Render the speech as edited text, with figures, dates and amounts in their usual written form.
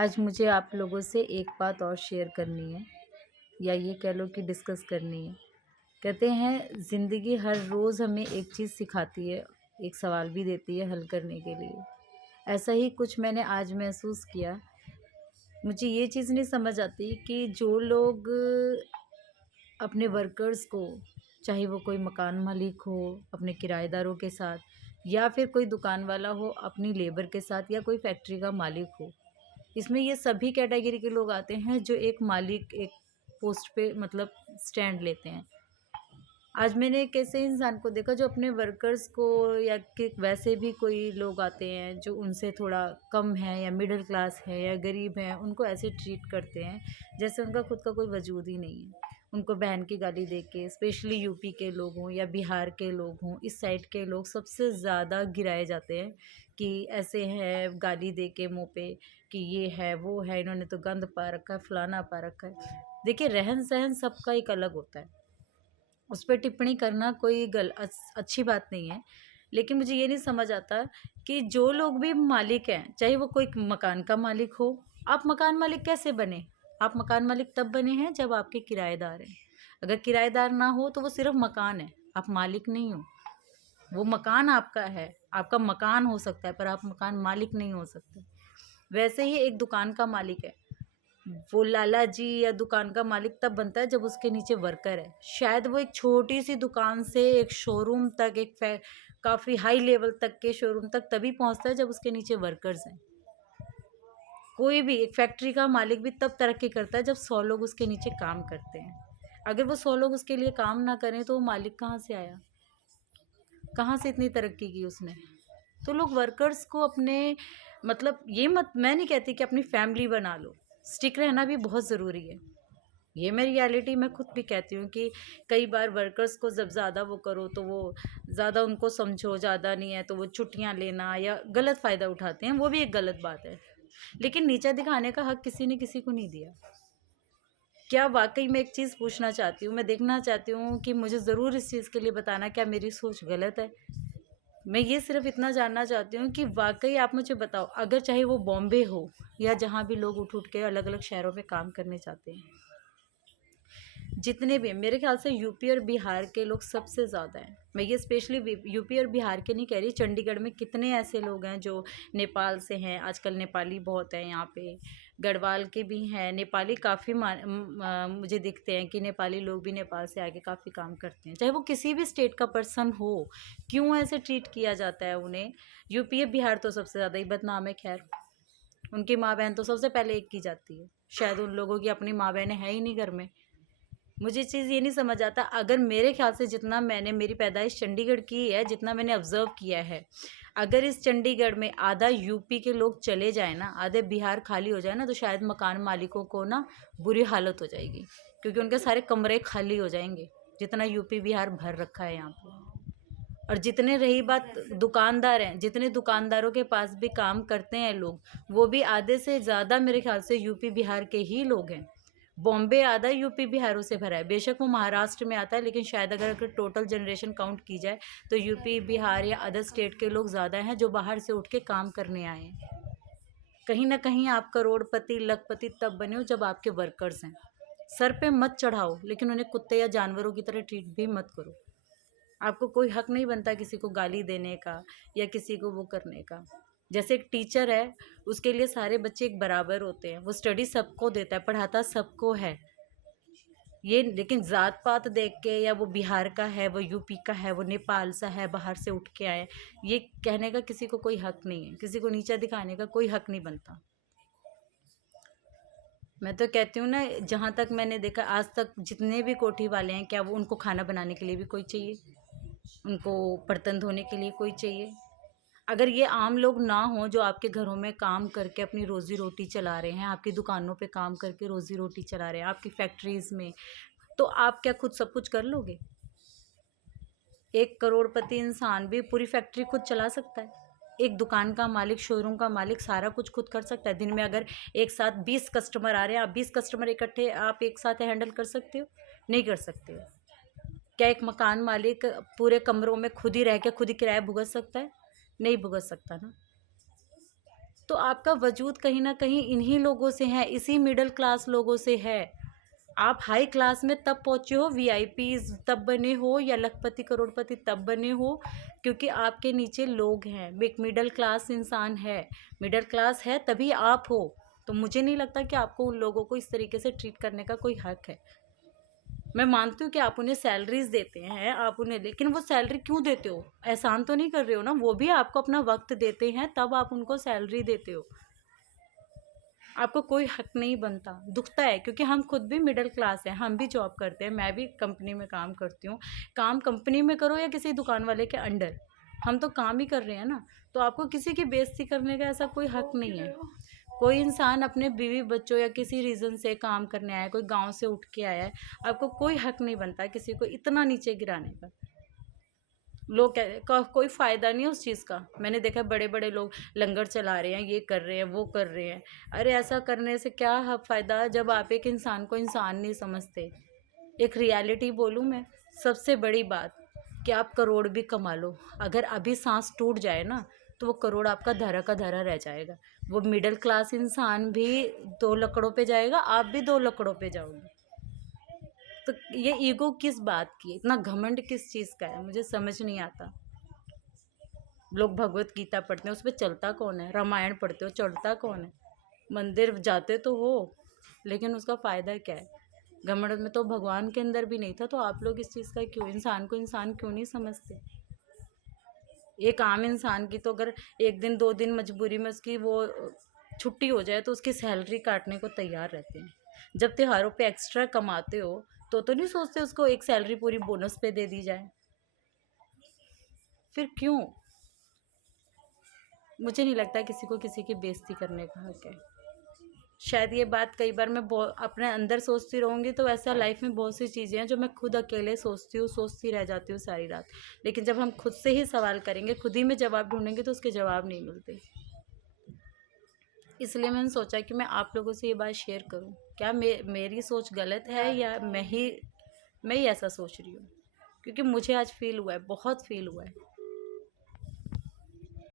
आज मुझे आप लोगों से एक बात और शेयर करनी है या ये कह लो कि डिस्कस करनी है। कहते हैं ज़िंदगी हर रोज़ हमें एक चीज़ सिखाती है, एक सवाल भी देती है हल करने के लिए। ऐसा ही कुछ मैंने आज महसूस किया। मुझे ये चीज़ नहीं समझ आती कि जो लोग अपने वर्कर्स को, चाहे वो कोई मकान मालिक हो अपने किराएदारों के साथ या फिर कोई दुकान वाला हो अपनी लेबर के साथ या कोई फैक्ट्री का मालिक हो, इसमें ये सभी कैटेगरी के लोग आते हैं जो एक मालिक एक पोस्ट पे मतलब स्टैंड लेते हैं। आज मैंने एक ऐसे इंसान को देखा जो अपने वर्कर्स को या कि वैसे भी कोई लोग आते हैं जो उनसे थोड़ा कम है या मिडिल क्लास है या गरीब हैं, उनको ऐसे ट्रीट करते हैं जैसे उनका खुद का कोई वजूद ही नहीं है। उनको बहन की गाली दे के, स्पेशली यूपी के लोग हों या बिहार के लोग हों, इस साइड के लोग सबसे ज़्यादा गिराए जाते हैं कि ऐसे हैं, गाली दे के मुँह पे कि ये है वो है, इन्होंने तो गंद पा रखा है, फलाना पा रखा है। देखिए, रहन सहन सबका एक अलग होता है, उस पे टिप्पणी करना कोई अच्छी बात नहीं है। लेकिन मुझे ये नहीं समझ आता कि जो लोग भी मालिक हैं, चाहे वो कोई मकान का मालिक हो, आप मकान मालिक कैसे बने? आप मकान मालिक तब बने हैं जब आपके किराएदार हैं। अगर किराएदार ना हो तो वो सिर्फ मकान है, आप मालिक नहीं हो। वो मकान आपका है, आपका मकान हो सकता है पर आप मकान मालिक नहीं हो सकते। वैसे ही एक दुकान का मालिक है, वो लाला जी या दुकान का मालिक तब बनता है जब उसके नीचे वर्कर है। शायद वो एक छोटी सी दुकान से एक शोरूम तक, काफ़ी हाई लेवल तक के शोरूम तक तभी पहुंचता है जब उसके नीचे वर्कर्स हैं। कोई भी एक फैक्ट्री का मालिक भी तब तरक्की करता है जब 100 लोग उसके नीचे काम करते हैं। अगर वो 100 लोग उसके लिए काम ना करें तो वो मालिक कहाँ से आया? कहाँ से इतनी तरक्की की उसने? तो लोग वर्कर्स को अपने, मतलब ये मत, मैं नहीं कहती कि अपनी फैमिली बना लो, स्टिक रहना भी बहुत ज़रूरी है। ये मैं रियलिटी मैं खुद भी कहती हूँ कि कई बार वर्कर्स को जब ज़्यादा वो करो तो वो ज़्यादा उनको समझो, ज़्यादा नहीं है तो वो छुट्टियाँ लेना या गलत फ़ायदा उठाते हैं, वो भी एक गलत बात है। लेकिन नीचा दिखाने का हक किसी ने किसी को नहीं दिया। क्या वाकई मैं एक चीज़ पूछना चाहती हूँ, मैं देखना चाहती हूँ कि मुझे ज़रूर इस चीज़ के लिए बताना क्या मेरी सोच गलत है। मैं ये सिर्फ इतना जानना चाहती हूँ कि वाकई आप मुझे बताओ, अगर चाहे वो बॉम्बे हो या जहाँ भी लोग उठ उठ के अलग अलग शहरों में काम करने जाते हैं, जितने भी, मेरे ख्याल से यूपी और बिहार के लोग सबसे ज़्यादा हैं। मैं ये स्पेशली यूपी और बिहार के नहीं कह रही, चंडीगढ़ में कितने ऐसे लोग हैं जो नेपाल से हैं। आजकल नेपाली बहुत है यहाँ पे, गढ़वाल के भी हैं नेपाली, काफ़ी मुझे दिखते हैं कि नेपाली लोग भी नेपाल से आके काफ़ी काम करते हैं। चाहे वो किसी भी स्टेट का पर्सन हो, क्यों ऐसे ट्रीट किया जाता है उन्हें? यूपी और बिहार तो सबसे ज़्यादा ही बदनाम है। खैर, उनकी माँ बहन तो सबसे पहले एक की जाती है। शायद उन लोगों की अपनी माँ बहनें हैं ही नहीं घर में। मुझे चीज़ ये नहीं समझ आता, अगर मेरे ख्याल से जितना मैंने, मेरी पैदाइश चंडीगढ़ की है, जितना मैंने ऑब्ज़र्व किया है, अगर इस चंडीगढ़ में आधा यूपी के लोग चले जाएँ ना, आधे बिहार खाली हो जाए ना, तो शायद मकान मालिकों को ना बुरी हालत हो जाएगी, क्योंकि उनके सारे कमरे खाली हो जाएंगे, जितना यूपी बिहार भर रखा है यहाँ पे। और जितने, रही बात दुकानदार हैं, जितने दुकानदारों के पास भी काम करते हैं लोग, वो भी आधे से ज़्यादा मेरे ख्याल से यूपी बिहार के ही लोग हैं। बॉम्बे आधा यूपी बिहारों से भरा है, बेशक वो महाराष्ट्र में आता है, लेकिन शायद अगर टोटल जनरेशन काउंट की जाए तो यूपी बिहार या अदर स्टेट के लोग ज़्यादा हैं जो बाहर से उठ के काम करने आए हैं। कहीं ना कहीं आप करोड़पति लखपति तब बने हो जब आपके वर्कर्स हैं। सर पे मत चढ़ाओ, लेकिन उन्हें कुत्ते या जानवरों की तरह ट्रीट भी मत करो। आपको कोई हक नहीं बनता किसी को गाली देने का या किसी को वो करने का। जैसे एक टीचर है, उसके लिए सारे बच्चे एक बराबर होते हैं, वो स्टडी सबको देता है, पढ़ाता सबको है। ये लेकिन जात पात देख के, या वो बिहार का है, वो यूपी का है, वो नेपाल सा है, बाहर से उठ के आए, ये कहने का किसी को कोई हक नहीं है, किसी को नीचा दिखाने का कोई हक नहीं बनता। मैं तो कहती हूँ ना, जहाँ तक मैंने देखा आज तक जितने भी कोठी वाले हैं, क्या वो, उनको खाना बनाने के लिए भी कोई चाहिए? उनको बर्तन धोने के लिए कोई चाहिए? अगर ये आम लोग ना हों जो आपके घरों में काम करके अपनी रोज़ी रोटी चला रहे हैं, आपकी दुकानों पे काम करके रोज़ी रोटी चला रहे हैं, आपकी फैक्ट्रीज़ में, तो आप क्या खुद सब कुछ कर लोगे? एक करोड़पति इंसान भी पूरी फैक्ट्री खुद चला सकता है। एक दुकान का मालिक, शोरूम का मालिक सारा कुछ खुद कर सकता है। दिन में अगर एक साथ 20 कस्टमर आ रहे हैं, आप 20 कस्टमर इकट्ठे आप एक साथ हैंडल कर सकते हो? नहीं कर सकते हो। क्या एक मकान मालिक पूरे कमरों में खुद ही रह के खुद ही किराया भुगत सकता है? नहीं भुगत सकता ना। तो आपका वजूद कहीं ना कहीं इन्हीं लोगों से है, इसी मिडिल क्लास लोगों से है। आप हाई क्लास में तब पहुँचे हो, वीआईपीज तब बने हो, या लखपति करोड़पति तब बने हो क्योंकि आपके नीचे लोग हैं। एक मिडिल क्लास इंसान है, मिडिल क्लास है तभी आप हो। तो मुझे नहीं लगता कि आपको उन लोगों को इस तरीके से ट्रीट करने का कोई हक है। मैं मानती हूँ कि आप उन्हें सैलरीज देते हैं, आप उन्हें, लेकिन वो सैलरी क्यों देते हो? एहसान तो नहीं कर रहे हो ना, वो भी आपको अपना वक्त देते हैं तब आप उनको सैलरी देते हो। आपको कोई हक नहीं बनता। दुखता है क्योंकि हम खुद भी मिडिल क्लास हैं, हम भी जॉब करते हैं, मैं भी कंपनी में काम करती हूँ। काम कंपनी में करो या किसी दुकान वाले के अंडर, हम तो काम ही कर रहे हैं ना। तो आपको किसी की बेइज्जती करने का ऐसा कोई हक नहीं है। कोई इंसान अपने बीवी बच्चों या किसी रीज़न से काम करने आया है, कोई गांव से उठ के आया है, आपको कोई हक नहीं बनता किसी को इतना नीचे गिराने का। लोग कोई फ़ायदा नहीं है उस चीज़ का। मैंने देखा बड़े बड़े लोग लंगर चला रहे हैं, ये कर रहे हैं, वो कर रहे हैं। अरे ऐसा करने से क्या फ़ायदा जब आप एक इंसान को इंसान नहीं समझते। एक रियलिटी बोलूँ मैं, सबसे बड़ी बात कि आप करोड़ भी कमा लो, अगर अभी सांस टूट जाए ना तो वो करोड़ आपका धरा का धरा रह जाएगा। वो मिडिल क्लास इंसान भी 2 लकड़ों पे जाएगा, आप भी 2 लकड़ों पे जाओगे। तो ये ईगो किस बात की है? इतना घमंड किस चीज़ का है? मुझे समझ नहीं आता। लोग भगवत गीता पढ़ते हैं, उस पर चलता कौन है? रामायण पढ़ते हो, चलता कौन है? मंदिर जाते तो हो, लेकिन उसका फ़ायदा क्या है? घमंड में तो भगवान के अंदर भी नहीं था, तो आप लोग इस चीज़ का क्यों, इंसान को इंसान क्यों नहीं समझते? एक आम इंसान की तो अगर 1 दिन 2 दिन मजबूरी में उसकी वो छुट्टी हो जाए तो उसकी सैलरी काटने को तैयार रहते हैं। जब त्योहारों पे एक्स्ट्रा कमाते हो तो नहीं सोचते उसको एक सैलरी पूरी बोनस पे दे दी जाए? फिर क्यों? मुझे नहीं लगता किसी को किसी की बेइज्जती करने का हक है। शायद ये बात कई बार मैं अपने अंदर सोचती रहूँगी तो ऐसा लाइफ में बहुत सी चीज़ें हैं जो मैं खुद अकेले सोचती रह जाती हूँ सारी रात। लेकिन जब हम खुद से ही सवाल करेंगे, खुद ही में जवाब ढूंढेंगे तो उसके जवाब नहीं मिलते। इसलिए मैंने सोचा कि मैं आप लोगों से ये बात शेयर करूं। क्या मेरी सोच गलत है या मैं ही ऐसा सोच रही हूँ? क्योंकि मुझे आज फील हुआ है, बहुत फील हुआ है।